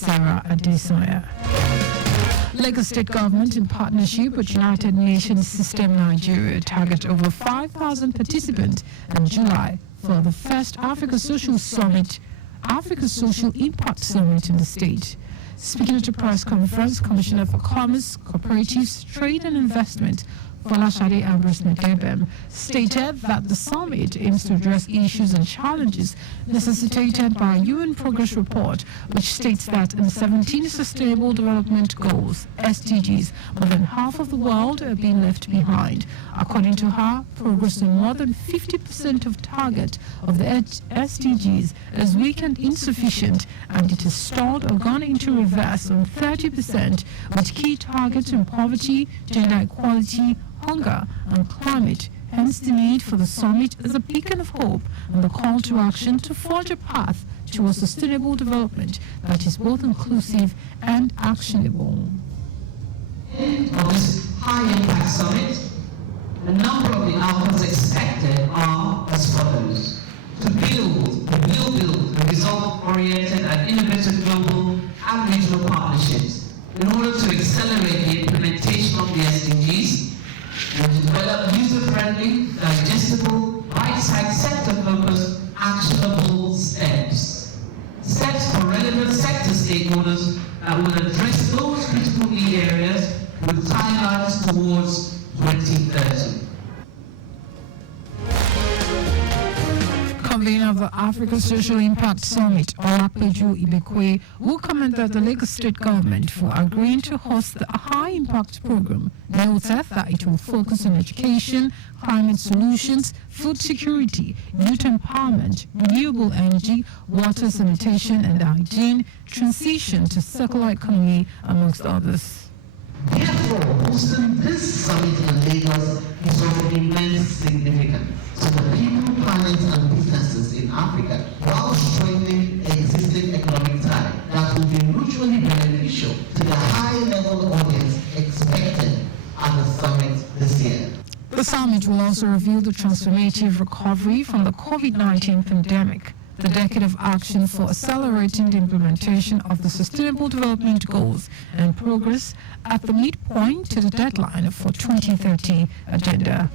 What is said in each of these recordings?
Sarah Adesanya. Lagos State Government, in partnership with United Nations System Nigeria, target over 5,000 participants in July for the first Africa Social Impact Summit in the state. Speaking at a press conference, Commissioner for Commerce, Cooperatives, Trade and Investment, Folashade Ambrose Medebem, stated that the summit aims to address issues and challenges necessitated by a UN Progress Report, which states that in 17 Sustainable Development Goals, SDGs, more than half of the world are being left behind. According to her, progress in more than 50% of target of the SDGs is weak and insufficient, and it is stalled or gone into reverse on 30%, with key targets in poverty, gender equality, hunger and climate. Hence the need for the summit as a beacon of hope and the call to action to forge a path towards sustainable development that is both inclusive and actionable. Of this high impact summit, a number of the outcomes expected are as follows: to build a result-oriented and innovative global and regional partnerships in order to accelerate the implementation of the SDGs, and to develop user-friendly, digestible, bite-sized, sector-focused, actionable steps. Steps for relevant sector stakeholders that will address those critical need areas with timelines towards 2030. Convener of the Africa Social Impact Summit, Olapeju Ibekwe, will comment that the Lagos State Government, for agreeing to host the High Impact Program, noted that it will focus on education, climate solutions, food security, youth empowerment, renewable energy, water sanitation and hygiene, transition to circular economy, amongst others. Therefore, hosting this summit in Lagos is of immense significance to the people, planets, and businesses in Africa, while strengthening existing economic ties that will be mutually beneficial to the high-level audience expected at the summit this year. The summit will also review the transformative recovery from the COVID-19 pandemic, the decade of action for accelerating the implementation of the Sustainable Development Goals and progress at the midpoint to the deadline for 2030 agenda.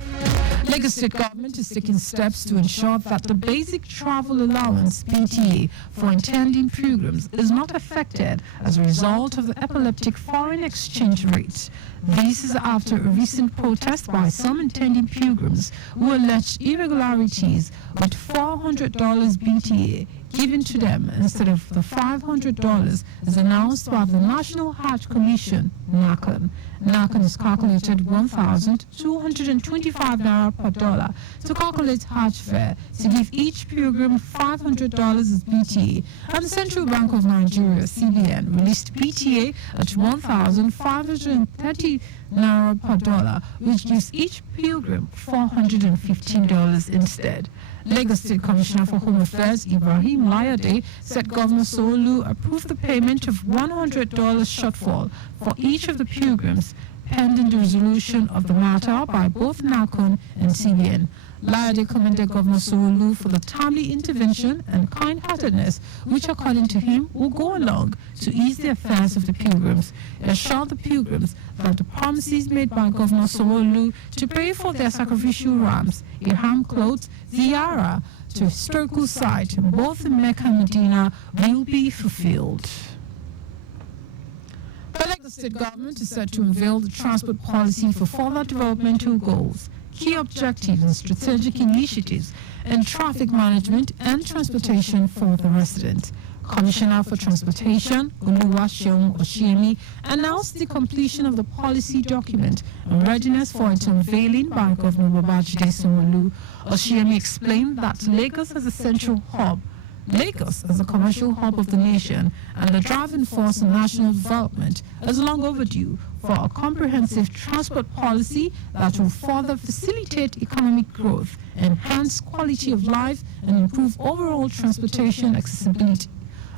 Lagos State Government is taking steps to ensure that the Basic Travel Allowance (BTA) for intending pilgrims is not affected as a result of the epileptic foreign exchange rates. This is after a recent protest by some intending pilgrims who alleged irregularities with $400 BTA given to them instead of the $500 as announced by the National Hajj Commission, NACON. NACON is calculated 1,225 naira per dollar to calculate Hajj fare to give each pilgrim $500 as BTA, and the Central Bank of Nigeria, CBN, released BTA at 1,530 naira per dollar, which gives each pilgrim $415 instead. Lagos State Commissioner for Home Affairs Ibrahim Layade said Governor Sanwo-Olu approved the payment of $100 shortfall for each of the pilgrims pending the resolution of the matter by both NACON and CBN. Layade commended Governor Sanwo-Olu for the timely intervention and kind-heartedness, which, according to him, will go along to ease the affairs of the pilgrims. He assured the pilgrims that the promises made by Governor Sanwo-Olu to pay for their sacrificial rams, ihram clothes, ziyara to historical sites, both in Mecca and Medina, will be fulfilled. The Lagos State Government is set to unveil the transport policy for further developmental goals, key objectives and strategic initiatives in traffic management and transportation for the residents. Commissioner for Transportation, Oluwaseun Oshiemi, announced the completion of the policy document and readiness for its unveiling by Governor Babajide Sanwo-Olu. Oshiemi explained that Lagos as a central hub, Lagos as a commercial hub of the nation and the driving force in national development is long overdue for a comprehensive transport policy that will further facilitate economic growth, enhance quality of life, and improve overall transportation accessibility.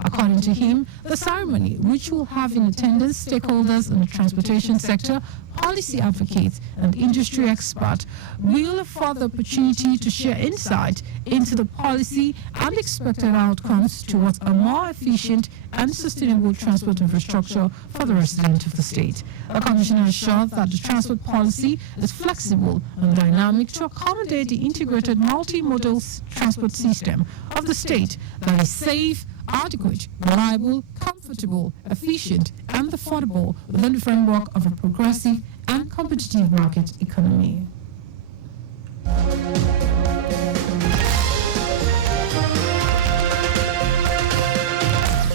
According to him, the ceremony, which will have in attendance stakeholders in the transportation sector, policy advocates, and industry experts, will afford the opportunity to share insight into the policy and expected outcomes towards a more efficient and sustainable transport infrastructure for the residents of the state. The commissioner assured that the transport policy is flexible and dynamic to accommodate the integrated multimodal transport system of the state that is safe, adequate, reliable, comfortable, efficient, and affordable within the framework of a progressive and competitive market economy.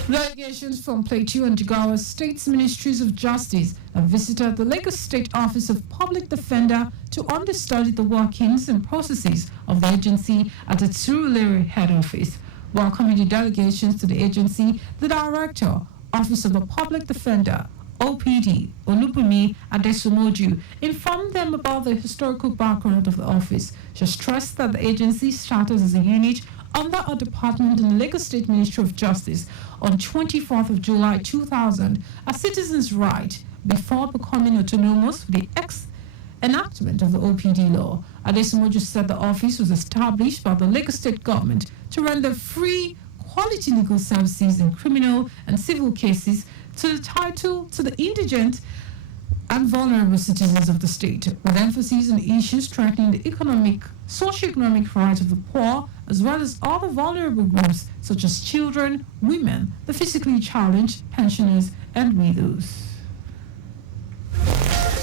Delegations from Plateau and Jigawa State's Ministries of Justice have visited the Lagos State Office of Public Defender to understudy the workings and processes of the agency at its Surulere head office. Welcoming the delegations to the agency, the Director, Office of the Public Defender, OPD, Olubunmi Adesomoju, informed them about the historical background of the office. She stressed that the agency started as a unit under a department in the Lagos State Ministry of Justice on 24th of July 2000 as citizens' right before becoming autonomous with the enactment of the OPD law. Adesomoju said the office was established by the Lagos State government to render free, quality legal services in criminal and civil cases to the indigent and vulnerable citizens of the state, with emphasis on issues threatening the socio-economic rights of the poor, as well as other vulnerable groups such as children, women, the physically challenged, pensioners, and widows.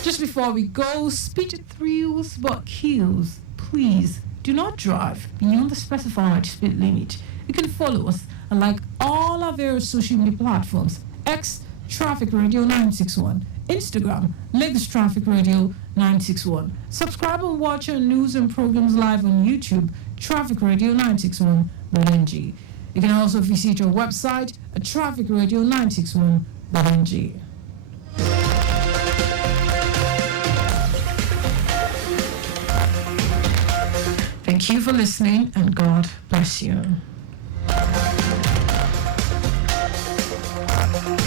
Just before we go, speed thrills but kills. Please do not drive beyond the specified speed limit. You can follow us and like all our various social media platforms: X Traffic Radio 961, Instagram Lagos Traffic Radio 961. Subscribe and watch our news and programs live on YouTube, Traffic Radio 961.ng. You can also visit our website at trafficradio961.ng. Thank you for listening, and God bless you.